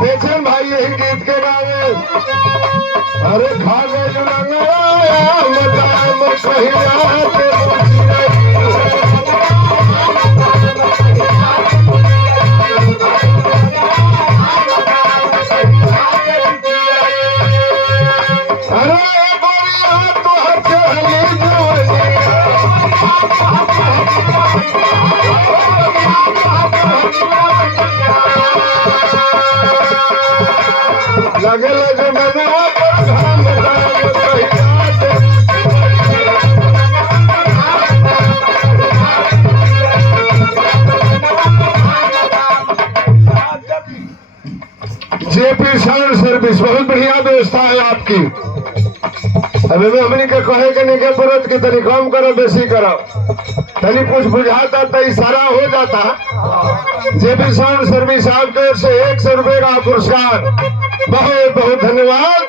बेचन भाई यही गीत के गावे। अरे खा गए रंगया मदाम कहिया के लगे लगे मनवा पर घाम दाम कहिया के जेपी साउंड सर्विस बहुत बढ़िया व्यवस्था है आपकी। अभी में हमने के कहे के नहीं के पड़त कि तनी कम करो बेसी करो, तनी कुछ बुझाता तो इशारा हो जाता। जेपी साउंड सर्विस आपके ओर से 100 रुपए का पुरस्कार, बहुत बहुत धन्यवाद।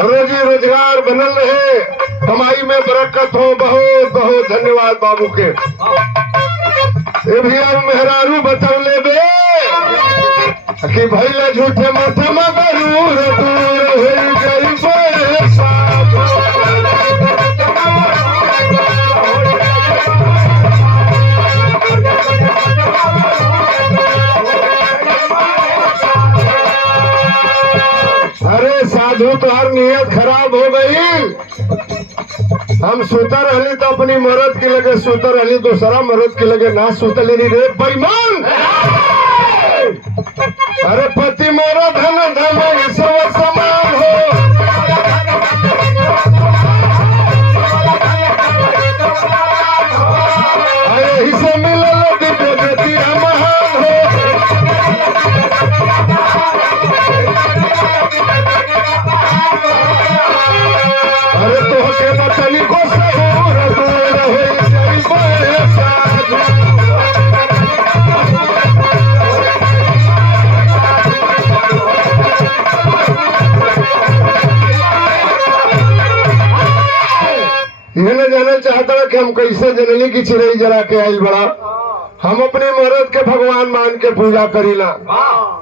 रोजी रोजगार बनल रहे, कमाई में बरकत हो, बहुत बहुत धन्यवाद बाबू के। ये भी अब मेहरारू बतौले बे कि भैया झूठे माथा मगरूर दूर हो गई बरसात। अरे साधु तुम्हारी नियत खराब हो गई। हम सुता रहली तो अपनी मरद के लगे सुता रहली, दूसरा मरद के लगे ना सुतली रे बेईमान। अरे पति मोरा धन धन सब समान हो, अरे इसे मिलल दिव्य गतिया महान हो। अरे तो के बचनी को सहूर दूर हो जाई बरसात। ये न जानना चाहता कि हम कैसे जनली की चिड़ई जरा के आइल बड़ा। हम अपने मरद के भगवान मान के पूजा करीला।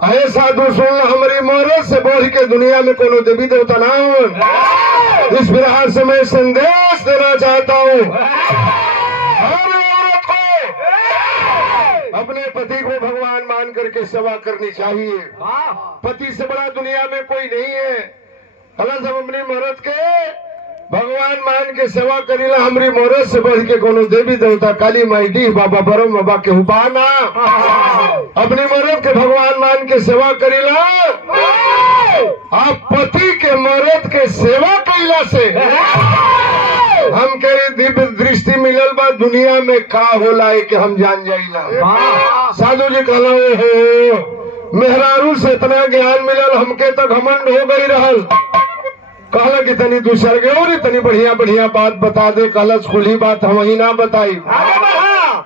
अरे साधु सुन, हमारी मरद से बढ़ के दुनिया में कोनो देवी देवता ना हो। इस प्रकार से मैं संदेश देना चाहता हूँ, हर औरत को अपने पति को भगवान मान करके सेवा करनी चाहिए। पति से बड़ा दुनिया में कोई नहीं है। अलग हम अपनी मरद के भगवान मान के सेवा करीला। हमारी मोरत से बढ़ के कोनो देवी देवता, काली माई, डी बाबा, बरम बाबा के उपाना। अपनी मोरत के भगवान मान के सेवा करीला। आप पति के मोरत के सेवा कईला से हम के दिव्य दृष्टि मिलल बा, दुनिया में का होला है कि हम जान जाइला। साधु जी कहला हो मेहरारू से इतना ज्ञान मिलल, हमके तो घमंड हो गई रहल। कहला कि तनी दूसर के और तनी बढ़िया बढ़िया बात बता दे। कहला खुली बात हम ही ना बताई,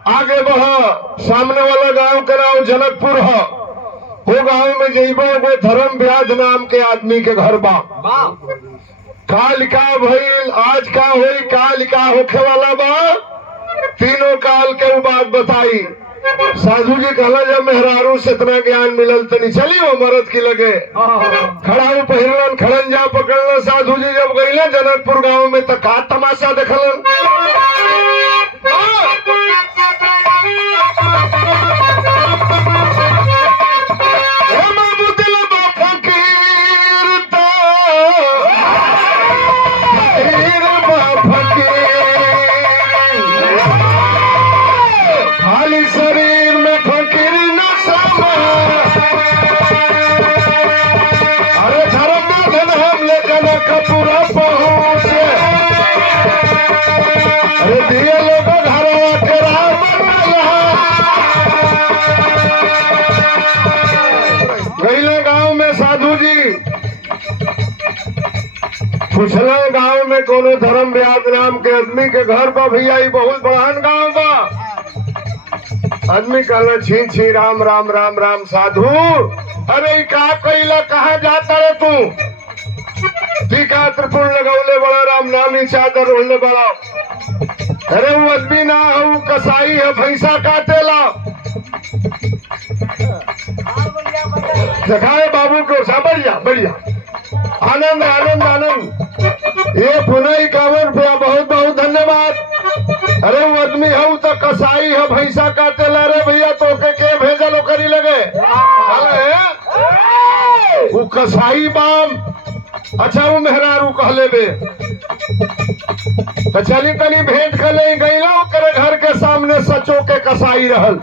आगे बढ़ा। सामने वाला गांव का नाम जनकपुर है। वो गांव में जइबो वो धर्म ब्याज नाम के आदमी के घर बा। काल का भइल, आज का हुई, काल का होखे वाला बा, तीनों काल के वो बात बताई। साधु जी कहला जब मेहरारू से इतना ज्ञान मिलल तनी चली वो मरद की लगे। खड़ा पहिरलन, खड़ंजा पकड़लन। साधु जी जब गईले जनकपुर गांव में तो का तमाशा देखलन। पूछला गांव में कोनो धर्म ब्याज नाम के आदमी के घर पर भैया बहुत बड़ान गांव बा। आदमी कहला छी छी राम राम राम राम। साधु अरे का कैला, कहा जाता रे तू? टीका त्रिपुर लगौले बड़ा, राम नामी चादर ओढ़ले बड़ा। अरे वो आदमी ना हो, कसाई है, भैंसा काटेला। सखाए बाबू को सा बढ़िया बढ़िया आनंद आनंद आनंद। ये पुनः 51 रुपया बहुत बहुत धन्यवाद। अरे वो आदमी है तो कसाई है भैंसा काटे ला रे भैया तो के भेजल करी लगे। अरे वो कसाई बाम अच्छा वो मेहरारू कहले बे तो चली तनी भेंट कर ले गईला करे घर के सामने सचो के कसाई रहल।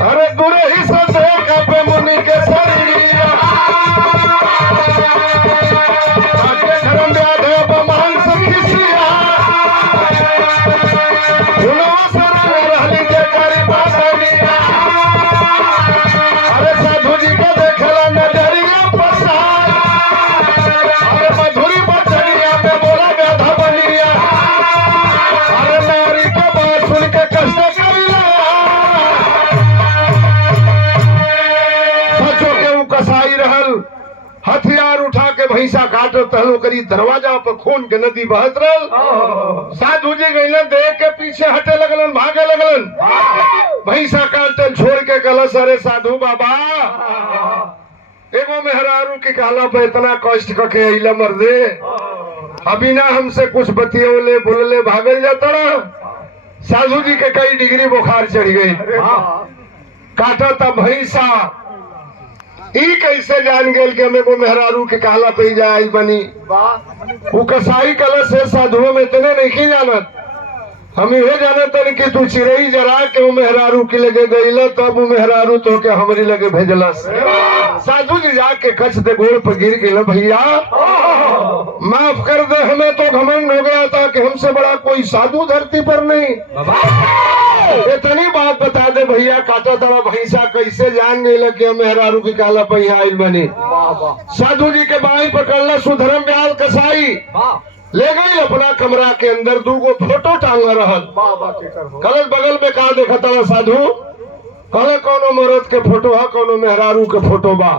अरे दूरे ही से देख पे मुनि के शरीरिया आके धर्म व्याध है बमान से खिसिया उनवा सरण रहली के करी बासनिया। अरे साधु जी के देखला नजरिया पसार अरे मधुरी बचनिया में बोला व्याधा बनिया। अरे नारी के बात सुन के कष्ट करिला कसाई रहल हथियार उठा के भैंसा काटो तहलो करी दरवाजा पर खून के नदी बहत रहल। साधु जी गईलन देख के पीछे हटे लगलन भागे लगलन भैंसा काटल छोड़ के कलश। अरे साधु बाबा एगो मेहरारू के कहला पे इतना कष्ट करके अइला मर्दे अभी ना हमसे कुछ बतियोले बोलले भागल जाता ना। साधु जी के कई डिग्री बुखार चढ़ गई काटा था भैंसा ई कैसे जान गेल कि हमें को मेहरारू के कहला पे जाए बनी। वो कसाई कलश है साधुओं में इतने नहीं जानत हम ये जानत कि तू चिरई जरा के वो मेहरारू के लगे गईला तब वो मेहरारू तो के हमारी लगे भेजलस। साधु जी जाके कच दे गोड़ पर गिर गए भैया माफ कर दे हमें तो घमंड हो गया था कि हमसे बड़ा कोई साधु धरती पर नहीं। इतनी बात बता दे भैया काटा तारा भैंसा कैसे जान गई कि मेहरारू की काला पहिया आइल बनी। साधु जी के बाई पकड़ला सुधरम ब्याल कसाई ले गई अपना कमरा के अंदर दूगो फोटो टांग रहल। कलश बगल में कहा देखा तारा साधु कहले कोनो मर्द के फोटो है कोनो मेहरारू के फोटो बा।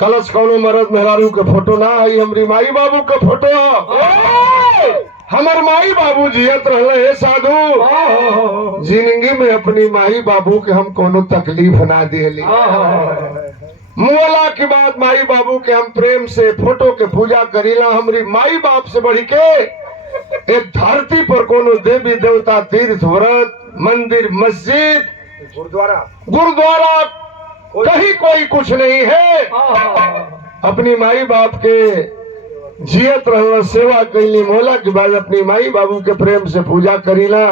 कलश कोनो मर्द मेहरारू के फोटो ना आई हमारी माई बाबू के फोटो है। हमार माई बाबू जियत रहे साधु जिंदगी में अपनी माई बाबू के हम कोनो तकलीफ ना दिली। मुआला की बात माई बाबू के हम प्रेम से फोटो के पूजा करीला। हमारी माई बाप से बढ़ के एक धरती पर कोनो देवी देवता तीर्थ व्रत मंदिर मस्जिद गुरुद्वारा कहीं कोई कुछ नहीं है। अपनी माई बाप के जियत रहना सेवा कैली मोला के बाद अपनी माई बाबू के प्रेम से पूजा करीला।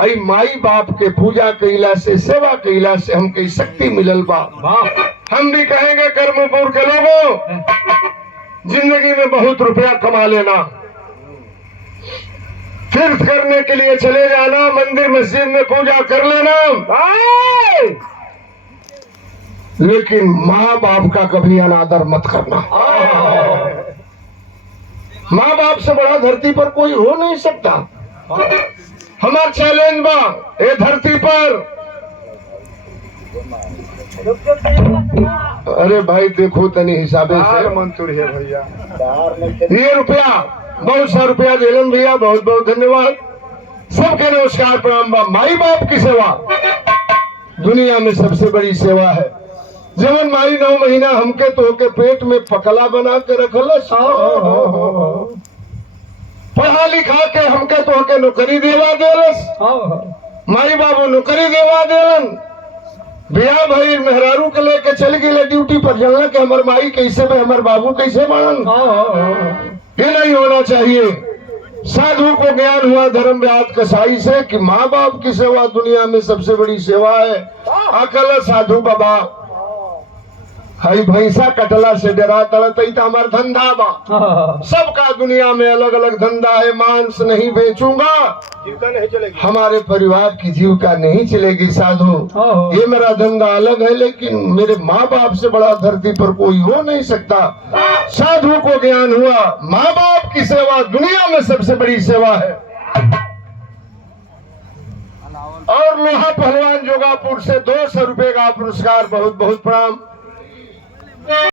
आई माई बाप के पूजा कैला से सेवा कैला से हमके शक्ति मिलल बा। हम भी कहेंगे कर्मपुर के लोगों जिंदगी में बहुत रुपया कमा लेना तीर्थ करने के लिए चले जाना मंदिर मस्जिद में पूजा कर लेना लेकिन माँ बाप का कभी अनादर मत करना। माँ बाप से बड़ा धरती पर कोई हो नहीं सकता। हमारा चैलेंज बा ये धरती पर। अरे भाई देखो तनी हिसाबे से मंजूर है भैया ये रुपया बहुत सा रुपया दिलन भैया बहुत बहुत धन्यवाद। सबके नमस्कार प्रणाम बा। माई बाप की सेवा दुनिया में सबसे बड़ी सेवा है। जवन माई 9 महीना हमके तो के पेट में पकला बना के रखल पढ़ा लिखा के हमके तो के नौकरी देवा देलस। माई बाबू नौकरी देवा देलन बिया भाई मेहरारू के लेके चल गई ड्यूटी पर चलना के हमार माई कैसे में हमार बाबू कैसे मानन। ये नहीं होना चाहिए। साधु को ज्ञान हुआ धर्म व्याध कसाई से कि माँ बाप की सेवा दुनिया में सबसे बड़ी सेवा है। अकल साधु बाबा हई भैंसा कटला से डरा तड़त हमार धंधा बा। सबका दुनिया में अलग अलग धंधा है। मांस नहीं बेचूंगा जीविका नहीं चलेगी हमारे परिवार की जीविका नहीं चलेगी। साधु ये मेरा धंधा अलग है लेकिन मेरे माँ बाप से बड़ा धरती पर कोई हो नहीं सकता। साधु को ज्ञान हुआ माँ बाप की सेवा दुनिया में सबसे बड़ी सेवा है। और लोहा पहलवान जोगापुर से 200 रुपए का पुरस्कार बहुत बहुत प्रणाम।